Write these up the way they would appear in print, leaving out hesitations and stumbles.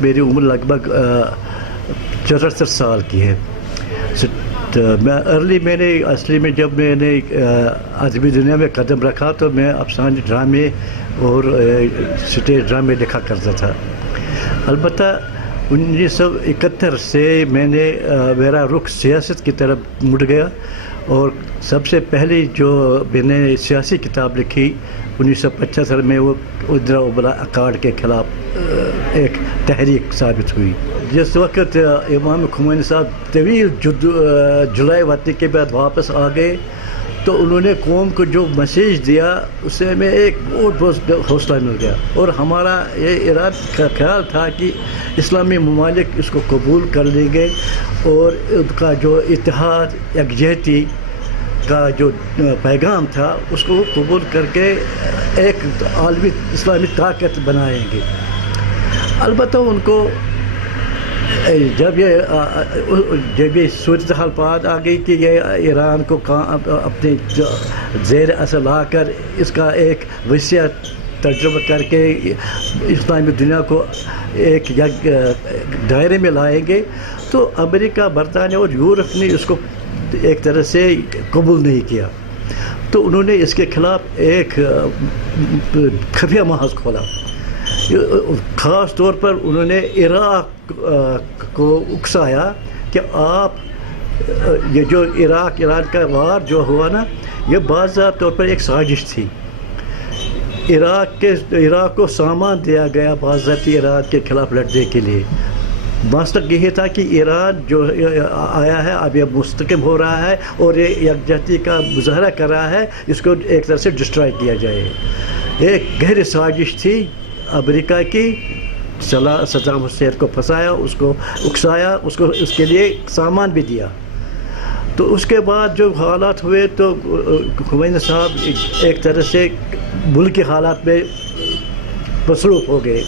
वक्त मेरी उम्र लगभग 74 साल की है। तो मैंने असली में जब मैंने अदबी दुनिया में कदम रखा तो मैं अफसाने ड्रामे और स्टेज ड्रामे लिखा करता था। अलबत्ता 1971 से मेरा रुख सियासत की तरफ मुड़ गया और सबसे पहले जो मैंने सियासी किताब लिखी 1975 में वो उद्रा उबला अकाड़ के खिलाफ एक तहरीक साबित हुई। जिस वक्त इमाम खुमैनी साहब तवील जुलाई वतन के बाद वापस आ गए तो उन्होंने कौम को जो मैसेज दिया उससे हमें एक बहुत हौसला मिल गया और हमारा ये इरादा ख्याल था कि इस्लामी ममालिक इसको कबूल कर लेंगे और उनका जो इत्तेहाद यकजहती का जो पैगाम था उसको कबूल करके एक आलमी इस्लामी ताकत बनाएंगे। अलबत्ता उनको जब ये सूरत हाल बात आ गई कि ये ईरान को अपने ज़ेर असर ला कर इसका एक वसीअ तजुर्बा करके इस्लामी दुनिया को एक दायरे में लाएंगे तो अमेरिका, बरतानिया और यूरोप ने इसको एक तरह से कबूल नहीं किया। तो उन्होंने इसके खिलाफ एक खुफिया महाज खोला। ख़ास तौर पर उन्होंने इराक़ को उकसाया कि आप ये जो ईरान का वार जो हुआ ना, ये बाज़ाब्ता तौर पर एक साजिश थी। इराक़ को सामान दिया गया बाज़ाब्ता ईरान के खिलाफ लड़ने के लिए। मकसद यही था कि ईरान जो आया है अब यह मुस्तकम हो रहा है और ये यकजहती का मुजाहरा कर रहा है, इसको एक तरह से डिस्ट्रॉय किया जाए। एक गहरी साजिश थी अमेरिका की। सद्दाम हुसैन को फंसाया, उसको उकसाया, उसको उसके लिए सामान भी दिया। तो उसके बाद जो हालात हुए तो खुमैनी साहब एक तरह से मुल्क के हालात में मसरूफ़ हो गए।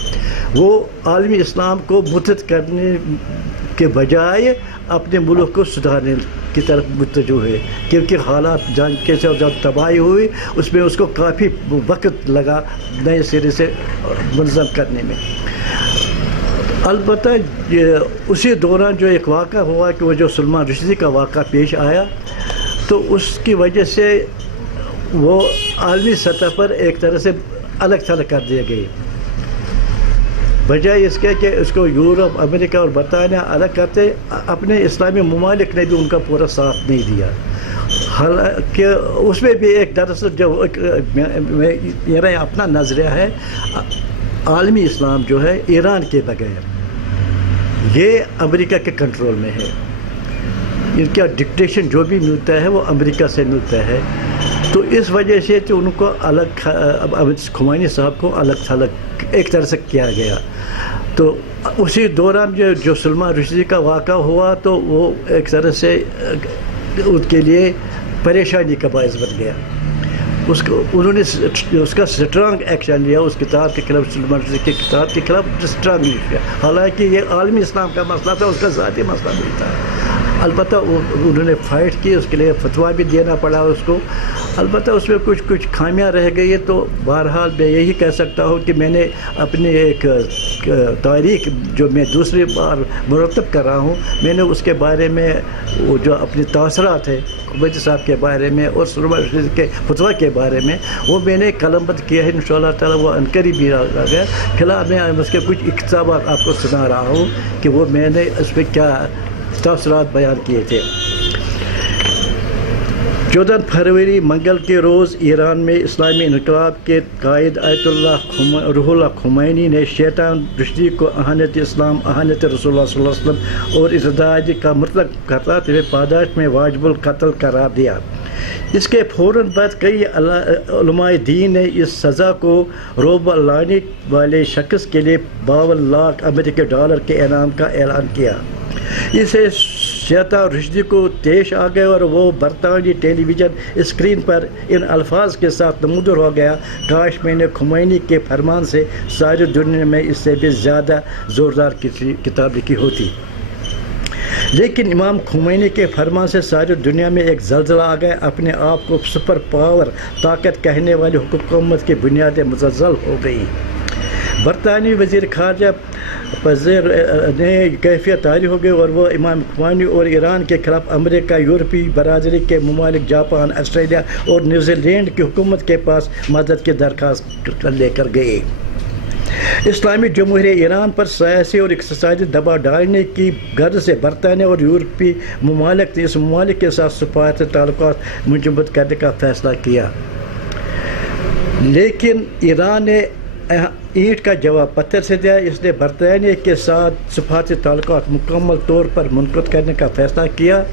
वो आलमी इस्लाम को मुतहद करने के बजाय अपने मुल्क को सुधारने की तरफ मुतवज्जो है, क्योंकि हालात जंग के साथ जब तबाही हुई उसमें उसको काफ़ी वक्त लगा नए सिरे से मुनज़्ज़म करने में। अलबत्ता उसी दौरान जो एक वाक़ा हुआ कि वो जो सलमान रुश्दी का वाक़ा पेश आया तो उसकी वजह से वो आलमी सतह पर एक तरह से अलग थलग कर दिए गए। बजाय इसके कि उसको यूरोप, अमेरिका और बरतानिया अलग करते, अपने इस्लामी ममालिक ने भी उनका पूरा साथ नहीं दिया। हालांकि उसमें भी एक दरअसल जो मेरा अपना नज़रिया है, आलमी इस्लाम जो है ईरान के बगैर ये अमेरिका के कंट्रोल में है। इनका डिक्टेशन जो भी मिलता है वो अमेरिका से मिलता है। तो इस वजह से तो उनको अलग, खुमैनी साहब को अलग थलग एक तरह से किया गया। तो उसी दौरान जो सलमान रुश्दी का वाक़ा हुआ तो वो एक तरह से उनके लिए परेशानी का बायस बन गया। उन्होंने उसका स्ट्रांग एक्शन लिया, उस किताब के खिलाफ, सलमान रुश्दी की किताब के खिलाफ स्ट्रांग लिया। हालांकि ये आलमी इस्लाम का मसला था, उसका ज़ाती मसला नहीं था। अलबत्ता उन्होंने फ़ाइट की, उसके लिए फतवा भी देना पड़ा उसको। अलबत्ता उसमें कुछ खामियां रह गई है। तो बहरहाल मैं यही कह सकता हूँ कि मैंने अपनी एक तारीख जो मैं दूसरी बार मुरतब कर रहा हूँ, मैंने उसके बारे में वो जो अपने तासरात है खुमैनी साहब के बारे में और सलमान रुश्दी के फतवा के बारे में वो मैंने कलमबंद किया है। इंशाअल्लाह ताला वो अनकरीब भी आ गया। फिलहाल मैं उसके कुछ इक़्तिबास आपको सुना रहा हूँ कि वो मैंने उस पर क्या तासरात बयान किए थे। 14 फरवरी मंगल के रोज़ ईरान में इस्लामी इनकलाब के कायद आयतुल्लाह रूहुल्लाह खुमैनी ने शैतान रुश्दी को अहानियत इस्लाम, अहानियत रसूलुल्लाह सल्लल्लाहु अलैहि वसल्लम और इर्तिदाद का मतलब करते हुए पादाश में वाजिबुल कत्ल करार दिया। इसके फ़ौरन बाद कई उलमाए दीन ने इस सज़ा को रोब लाने वाले शख्स के लिए 52 लाख अमेरिकी डॉलर के इनाम का ऐलान किया। इसे शैतान रुश्दी को पेश आ गए और वो बरतानी टेलीविज़न स्क्रीन पर इन अल्फाज के साथ नमूदर हो गया, काश मैंने खुमैनी के फरमान से सारी दुनिया में इससे भी ज़्यादा ज़ोरदार किताब लिखी होती। लेकिन इमाम खुमैनी के फरमान से सारी दुनिया में एक ज़लज़ला आ गया। अपने आप को सुपर पावर ताकत कहने वाली हुकूमत की बुनियादें मुज़्ज़ल हो गई। बरतानी वज़ीर ख़ारजा پذیر نئے کیفیت طاری ہو گئی اور وہ امام خمینی اور ایران کے خلاف امریکہ، یورپی برادری کے ممالک، جاپان، آسٹریلیا اور نیوزی لینڈ کی حکومت کے پاس مدد کی درخواست لے کر گئے۔ اسلامی جمہوریہ ایران پر سیاسی اور اقتصادی دباؤ ڈالنے کی غرض سے برطانیہ اور یورپی ممالک نے اس ممالک کے ساتھ سفارتی تعلقات منجمد کرنے کا فیصلہ کیا، لیکن ایران نے اینٹ کا جواب پتھر سے دیا۔ اس نے برطانیہ کے ساتھ سفارتی تعلقات مکمل طور پر منقطع کرنے کا فیصلہ کیا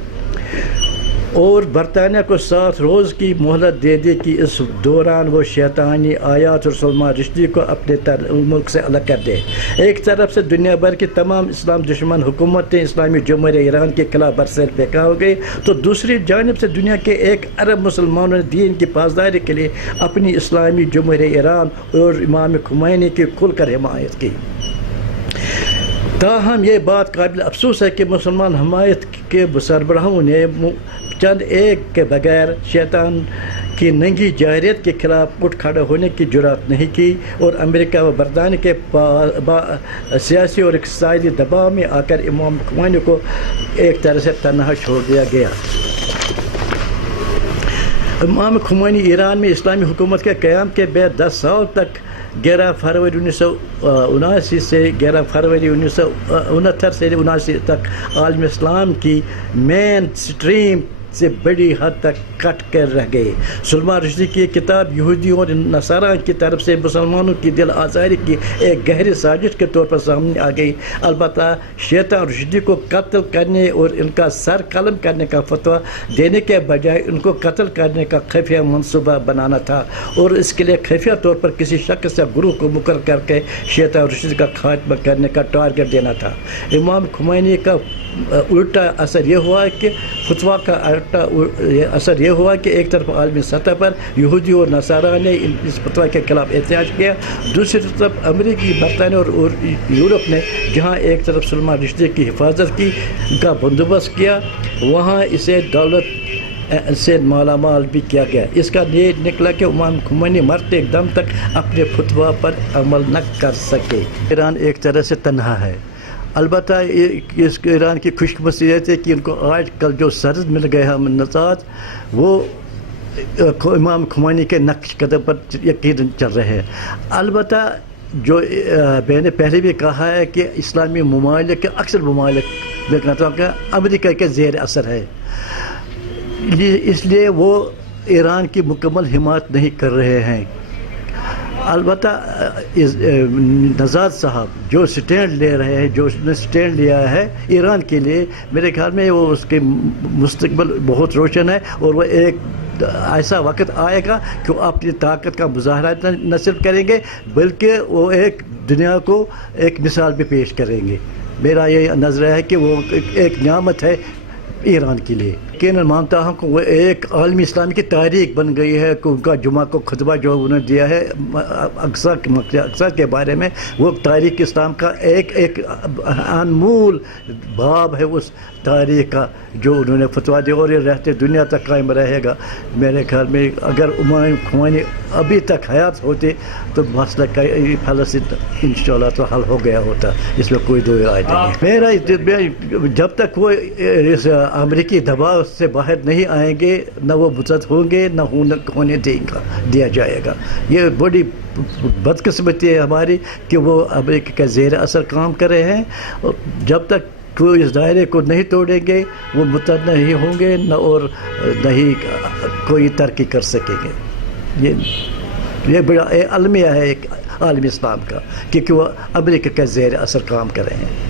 اور برطانیہ کو 7 روز کی مہلت دے دی کہ اس دوران وہ شیطانی آیات اور سلمان رشدی کو اپنے ملک سے الگ کر دے۔ ایک طرف سے دنیا بھر کی تمام اسلام دشمن حکومتیں اسلامی جمہوریہ ایران کے خلاف برسر پیکار ہو گئی، تو دوسری جانب سے دنیا کے 1 ارب مسلمانوں نے دین کی پاسداری کے لیے اپنی اسلامی جمہوریہ ایران اور امام خمینی کی کھل کر حمایت کی۔ تاہم یہ بات قابل افسوس ہے کہ مسلمان حمایت کے سربراہوں نے چند ایک کے بغیر شیطان کی ننگی جارحیت کے خلاف اٹھ کھڑا ہونے کی جرات نہیں کی اور امریکہ و برطانیہ کے سیاسی اور اقتصادی دباؤ میں آ کر امام خمینی کو ایک طرح سے تنہا چھوڑ دیا گیا۔ امام خمینی ایران میں اسلامی حکومت کے قیام کے بعد 10 سال تک 11 فروری 1979 سے 11 فروری 1969 سے 79 تک عالم اسلام کی مین سٹریم سے بڑی حد تک کٹ کر رہ گئے۔ سلمان رشدی کی کتاب یہودیوں اور نصارہ کی طرف سے مسلمانوں کی دل آزاری کی ایک گہری سازش کے طور پر سامنے آ گئی۔ البتہ شیطان رشدی کو قتل کرنے اور ان کا سر قلم کرنے کا فتویٰ دینے کے بجائے ان کو قتل کرنے کا خفیہ منصوبہ بنانا تھا اور اس کے لیے خفیہ طور پر کسی شخص یا گروہ کو مقرر کر کے شیطان رشدی کا خاتمہ کرنے کا ٹارگٹ دینا تھا۔ امام خمینی کا الٹا اثر یہ ہوا کہ فتویٰ کا الٹا اثر یہ ہوا کہ ایک طرف عالمی سطح پر یہودی اور نصارہ نے اس فتویٰ کے خلاف احتجاج کیا، دوسری طرف امریکی، برطانیہ اور یورپ نے جہاں ایک طرف سلمان رشدی کی حفاظت کی کا بندوبست کیا، وہاں اسے دولت سے مالا مال بھی کیا گیا۔ اس کا یہ نکلا کہ امام خمینی مرتے دم تک اپنے فتویٰ پر عمل نہ کر سکے۔ ایران ایک طرح سے تنہا ہے۔ البتہ اس ایران کی خوش قسمتی یہ ہے کہ ان کو آج کل جو سرد مل گئے ہم نژاد وہ امام خمینی کے نقش قدم پر یقیناً چل رہے ہیں۔ البتہ جو میں نے پہلے بھی کہا ہے کہ اسلامی ممالک کے اکثر ممالک میں کہتا ہوں کہ امریکہ کے زیر اثر ہے، اس لیے وہ ایران کی مکمل حمایت نہیں کر رہے ہیں۔ البتہ نژاد صاحب جو سٹینڈ لے رہے ہیں، جو اس نے سٹینڈ لیا ہے ایران کے لیے، میرے خیال میں وہ اس کے مستقبل بہت روشن ہے اور وہ ایک ایسا وقت آئے گا کہ وہ اپنی طاقت کا مظاہرہ نہ صرف کریں گے بلکہ وہ ایک دنیا کو ایک مثال بھی پیش کریں گے۔ میرا یہ نظریہ ہے کہ وہ ایک نعمت ہے ایران کے لیے۔ یقیناً مانتا ہوں کہ وہ ایک عالمی اسلام کی تاریخ بن گئی ہے کہ ان کا جمعہ کو خطبہ جو انہوں نے دیا ہے اقصی کے بارے میں، وہ تاریخ اسلام کا ایک انمول باب ہے اس تاریخ کا جو انہوں نے فتویٰ دیا اور یہ رہتے دنیا تک قائم رہے گا۔ میرے خیال میں اگر امام خمینی ابھی تک حیات ہوتے تو مسئلہ کا فلسطین انشاءاللہ تو حل ہو گیا ہوتا، اس میں کوئی دو رائے نہیں۔ میرا جب تک وہ امریکی دباؤ سے باہر نہیں آئیں گے نہ وہ متحد ہوں گے نہ ہونے دیا جائے گا۔ یہ بڑی بدقسمتی ہے ہماری کہ وہ امریکہ کا زیر اثر کام کر رہے ہیں، اور جب تک کوئی اس دائرے کو نہیں توڑیں گے وہ متحد نہیں ہوں گے نہ اور نہیں کوئی ترقی کر سکیں گے۔ یہ بڑا المیہ ہے ایک عالم اسلام کا، کیونکہ وہ امریکہ کا زیر اثر کام کر رہے ہیں۔